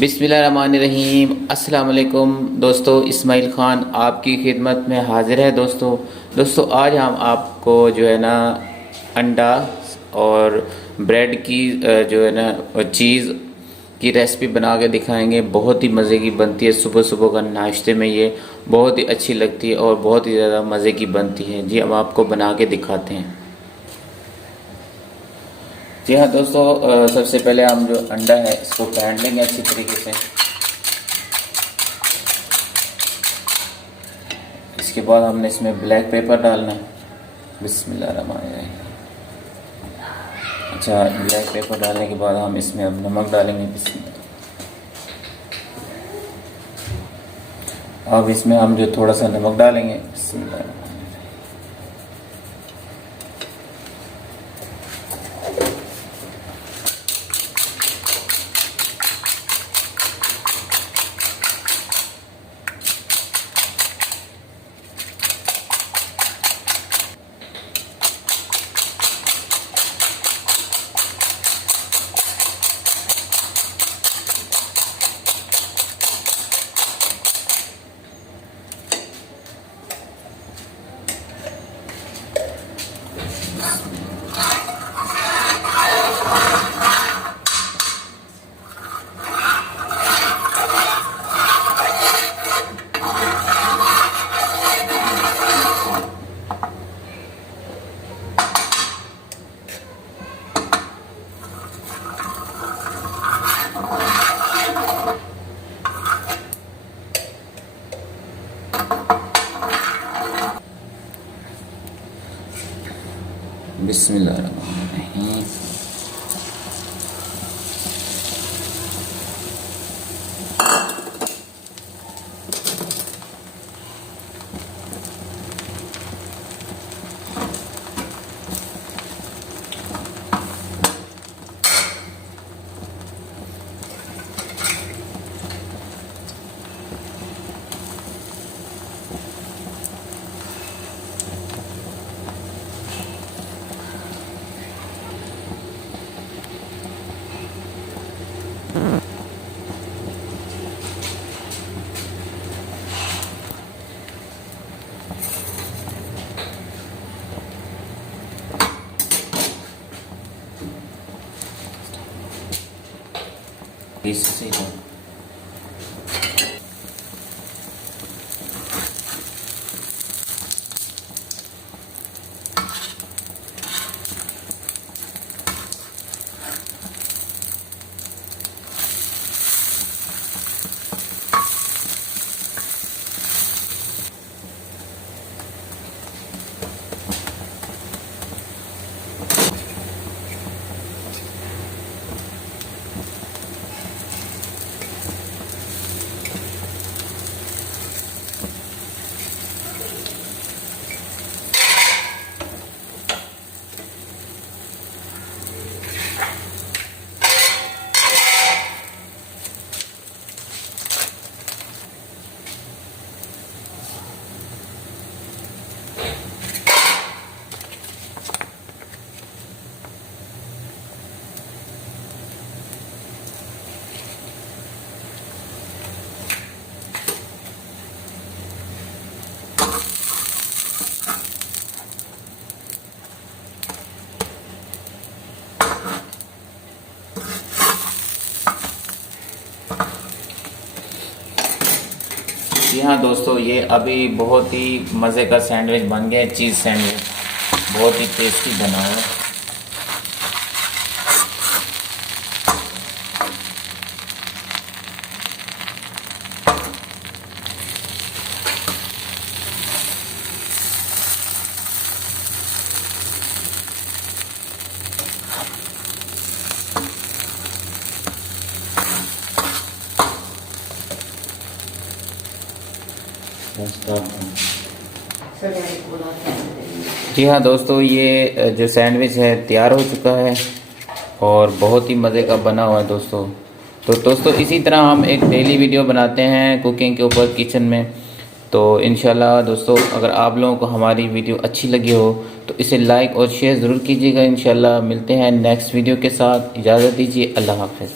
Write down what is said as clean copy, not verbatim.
बिस्मिल्लाहिर्रहमानिर्रहीम। अस्सलाम वालेकुम दोस्तों, इस्माइल ख़ान आपकी खिदमत में हाज़िर है। दोस्तों आज हम आपको जो है ना अंडा और ब्रेड की जो है ना चीज़ की रेसिपी बना के दिखाएंगे। बहुत ही मज़े की बनती है, सुबह सुबह का नाश्ते में ये बहुत ही अच्छी लगती है और बहुत ही ज़्यादा मज़े की बनती है। जी हम आपको बना के दिखाते हैं। जी हाँ दोस्तों, सबसे पहले हम जो अंडा है इसको फेंट लेंगे अच्छी तरीके से। इसके बाद हमने इसमें ब्लैक पेपर डालना है। बिस्मिल्लाहिर्रहमानिर्रहीम। अच्छा, ब्लैक पेपर डालने के बाद हम इसमें अब नमक डालेंगे। अब इसमें हम जो थोड़ा सा नमक डालेंगे। बिस्मिल्लाह। बिस्मिल्लाहिर्रहमानिर्रहीम। इससे जी हाँ दोस्तों, ये अभी बहुत ही मज़े का सैंडविच बन गया है। चीज़ सैंडविच बहुत ही टेस्टी बना है। जी हाँ दोस्तों, ये जो सैंडविच है तैयार हो चुका है और बहुत ही मज़े का बना हुआ है दोस्तों। तो दोस्तों इसी तरह हम एक डेली वीडियो बनाते हैं कुकिंग के ऊपर, किचन में। तो इंशाल्लाह दोस्तों, अगर आप लोगों को हमारी वीडियो अच्छी लगी हो तो इसे लाइक और शेयर ज़रूर कीजिएगा। इंशाल्लाह मिलते हैं नेक्स्ट वीडियो के साथ। इजाज़त दीजिए। अल्लाह हाफ़िज़।